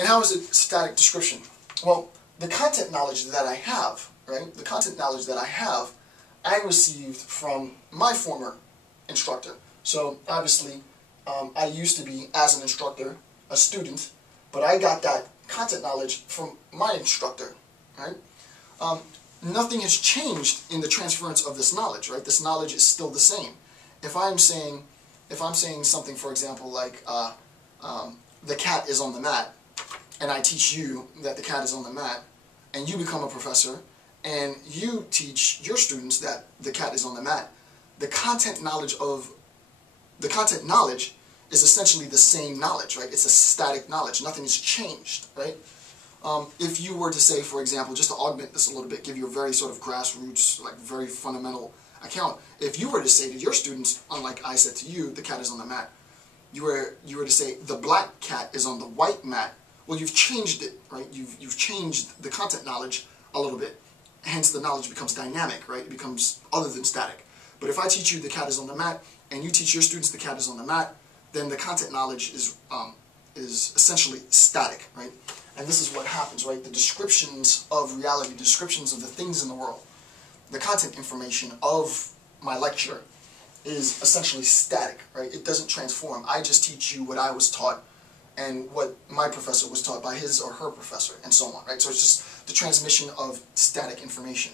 And how is it static description? Well, the content knowledge that I have, right? The content knowledge that I have, I received from my former instructor. So obviously, I used to be, as an instructor, a student, but I got that content knowledge from my instructor, right? Nothing has changed in the transference of this knowledge, right? This knowledge is still the same. If I'm saying something, for example, like the cat is on the mat, and I teach you that the cat is on the mat, and you become a professor, and you teach your students that the cat is on the mat, the content knowledge is essentially the same knowledge, right? It's a static knowledge. Nothing has changed, right? If you were to say, for example, just to augment this a little bit, give you a very sort of grassroots, like very fundamental account, if you were to say to your students, unlike I said to you, the cat is on the mat, you were to say the black cat is on the white mat, well, you've changed it, right? You've changed the content knowledge a little bit. Hence, the knowledge becomes dynamic, right? It becomes other than static. But if I teach you the cat is on the mat, and you teach your students the cat is on the mat, then the content knowledge is essentially static, right? And this is what happens, right? The descriptions of reality, descriptions of the things in the world, the content information of my lecture is essentially static, right? It doesn't transform. I just teach you what I was taught and what my professor was taught by his or her professor, and so on, right? So it's just the transmission of static information.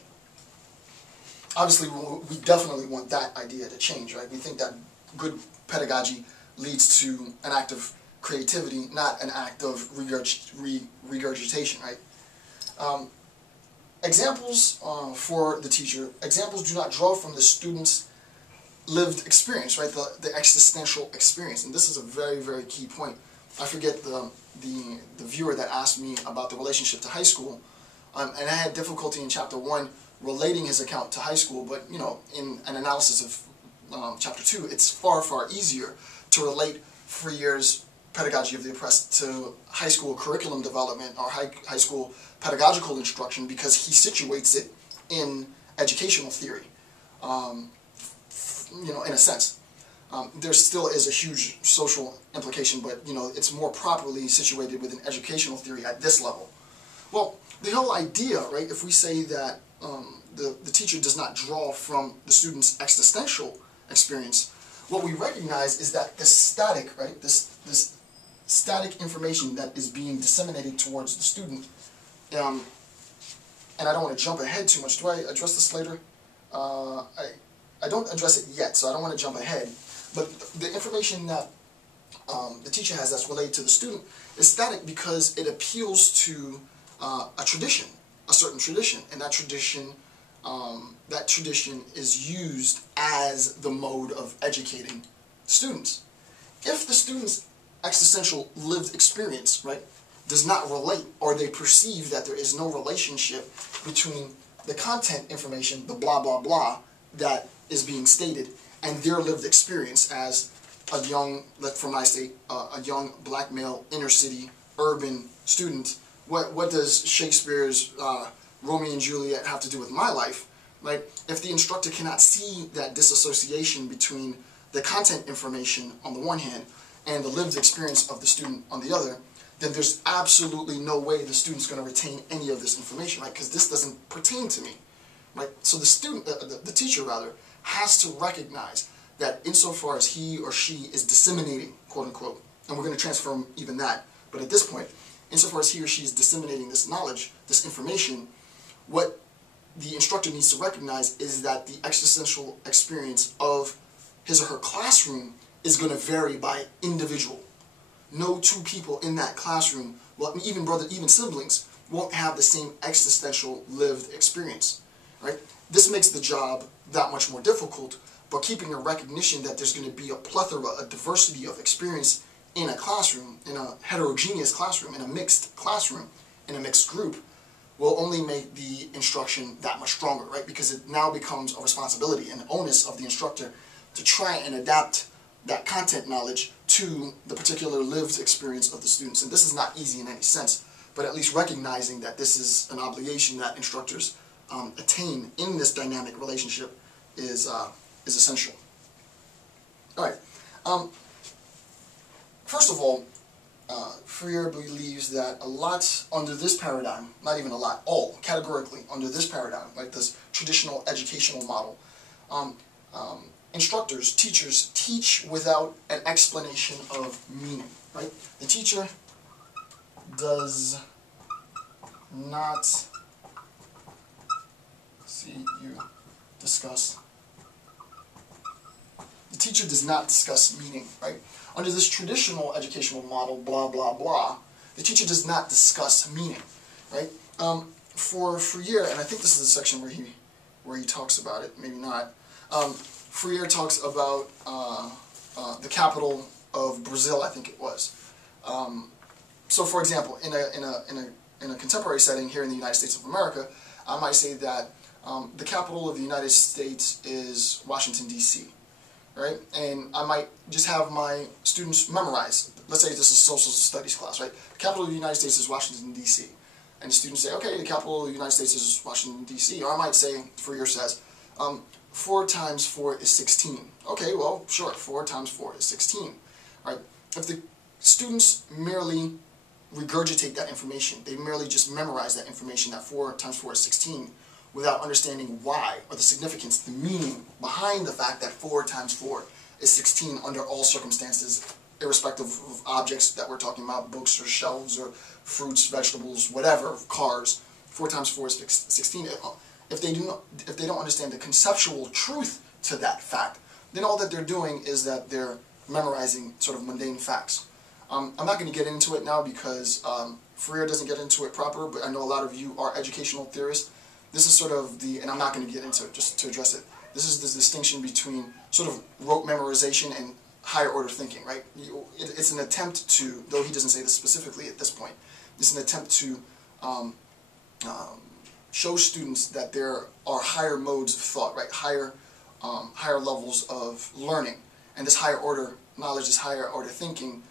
Obviously, we definitely want that idea to change, right? We think that good pedagogy leads to an act of creativity, not an act of regurgitation, right? Examples for the teacher. Examples do not draw from the student's lived experience, right? The existential experience. And this is a very, very key point. I forget the viewer that asked me about the relationship to high school, and I had difficulty in chapter 1 relating his account to high school, but you know, in an analysis of chapter 2, it's far, far easier to relate Freire's Pedagogy of the Oppressed to high school curriculum development or high school pedagogical instruction, because he situates it in educational theory, you know, in a sense. There still is a huge social implication, but you know, it's more properly situated within educational theory at this level. Well, the whole idea, right, if we say that the teacher does not draw from the student's existential experience, what we recognize is that this static, right, this static information that is being disseminated towards the student, and I don't want to jump ahead too much. Do I address this later? I don't address it yet, so I don't want to jump ahead. But the information that the teacher has that's related to the student is static because it appeals to a tradition, a certain tradition, and that tradition is used as the mode of educating students. If the student's existential lived experience, right, does not relate, or they perceive that there is no relationship between the content information, the blah blah blah, that is being stated, and their lived experience as a young, from my state, a young black male inner city urban student, what does Shakespeare's Romeo and Juliet have to do with my life, right? If the instructor cannot see that disassociation between the content information on the one hand and the lived experience of the student on the other, then there's absolutely no way the student's going to retain any of this information, right? Because this doesn't pertain to me, right? So the student, the teacher rather, has to recognize that insofar as he or she is disseminating, quote unquote, and we're going to transform even that, but at this point, insofar as he or she is disseminating this knowledge, this information, what the instructor needs to recognize is that the existential experience of his or her classroom is going to vary by individual. No two people in that classroom, well, even siblings, won't have the same existential lived experience, right? This makes the job that much more difficult, but keeping a recognition that there's going to be a plethora, a diversity of experience in a classroom, in a heterogeneous classroom, in a mixed classroom, in a mixed group, will only make the instruction that much stronger, right? Because it now becomes a responsibility and onus of the instructor to try and adapt that content knowledge to the particular lived experience of the students. And this is not easy in any sense, but at least recognizing that this is an obligation that instructors attain in this dynamic relationship is essential. All right. First of all, Freire believes that a lot under this paradigm, not even a lot, all categorically under this paradigm, like this traditional educational model, instructors, teachers teach without an explanation of meaning, right? The teacher does not discuss. The teacher does not discuss meaning, right? Under this traditional educational model, blah, blah, blah, the teacher does not discuss meaning, right? For Freire, and I think this is the section where he talks about it, maybe not. Freire talks about the capital of Brazil, I think it was. So, for example, in a contemporary setting here in the United States of America, I might say that the capital of the United States is Washington, D.C., right? And I might just have my students memorize. Let's say this is a social studies class, right? The capital of the United States is Washington, D.C. And the students say, okay, the capital of the United States is Washington, D.C. Or I might say, Freire says, 4 times 4 is 16. Okay, well, sure, 4 times 4 is 16, right? If the students merely regurgitate that information, they merely just memorize that information, that 4 times 4 is 16, without understanding why, or the significance, the meaning behind the fact that 4 times 4 is 16 under all circumstances, irrespective of objects that we're talking about, books or shelves or fruits, vegetables, whatever, cars. 4 times 4 is 16. If they don't understand the conceptual truth to that fact, then all that they're doing is that they're memorizing sort of mundane facts. I'm not going to get into it now because Freire doesn't get into it proper, but I know a lot of you are educational theorists. This is sort of and I'm not going to get into it, just to address it. This is the distinction between sort of rote memorization and higher order thinking, right? It's an attempt to, though he doesn't say this specifically at this point, it's an attempt to show students that there are higher modes of thought, right? Higher levels of learning. And this higher order knowledge, this higher order thinking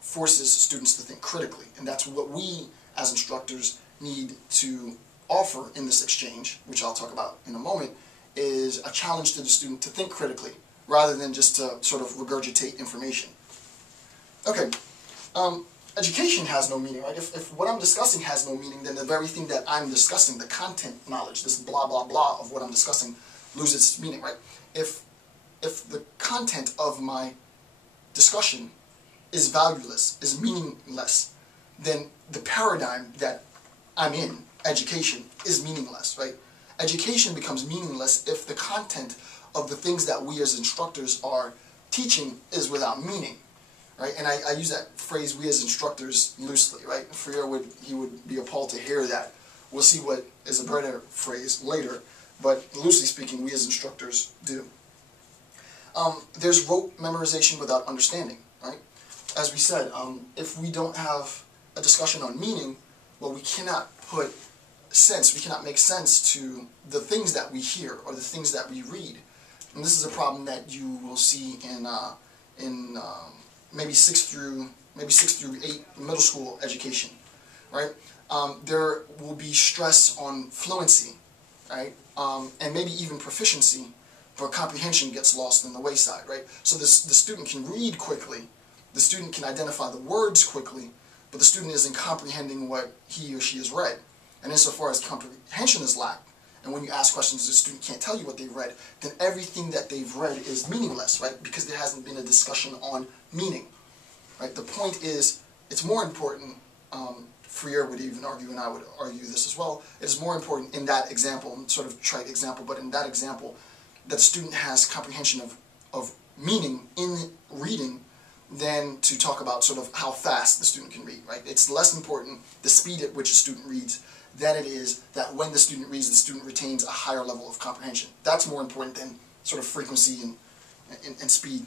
forces students to think critically. And that's what we as instructors need to offer in this exchange, which I'll talk about in a moment, is a challenge to the student to think critically rather than just to sort of regurgitate information. Okay, education has no meaning, right? If what I'm discussing has no meaning, then the very thing that I'm discussing, the content knowledge, this blah, blah, blah of what I'm discussing, loses its meaning, right? If the content of my discussion is valueless, is meaningless, then the paradigm that I'm in, education, is meaningless, right? Education becomes meaningless if the content of the things that we as instructors are teaching is without meaning, right? And I use that phrase, we as instructors, loosely, right? Freire would be appalled to hear that. We'll see what is a better phrase later, but loosely speaking, we as instructors do. There's rote memorization without understanding, right? As we said, if we don't have a discussion on meaning, well, we cannot we cannot make sense to the things that we hear or the things that we read. And this is a problem that you will see in maybe 6 through 8 middle school education, right? There will be stress on fluency, right? And maybe even proficiency, but comprehension gets lost in the wayside, right? So the student can read quickly, the student can identify the words quickly, but the student isn't comprehending what he or she has read. And insofar as comprehension is lacked, and when you ask questions, the student can't tell you what they've read, then everything that they've read is meaningless, right? Because there hasn't been a discussion on meaning, right? The point is, it's more important, Freire would even argue, and I would argue this as well, it is more important in that example, sort of trite example, but in that example, that the student has comprehension of meaning in reading than to talk about sort of how fast the student can read, right? It's less important the speed at which a student reads than it is that when the student reads, the student retains a higher level of comprehension. That's more important than sort of frequency and speed.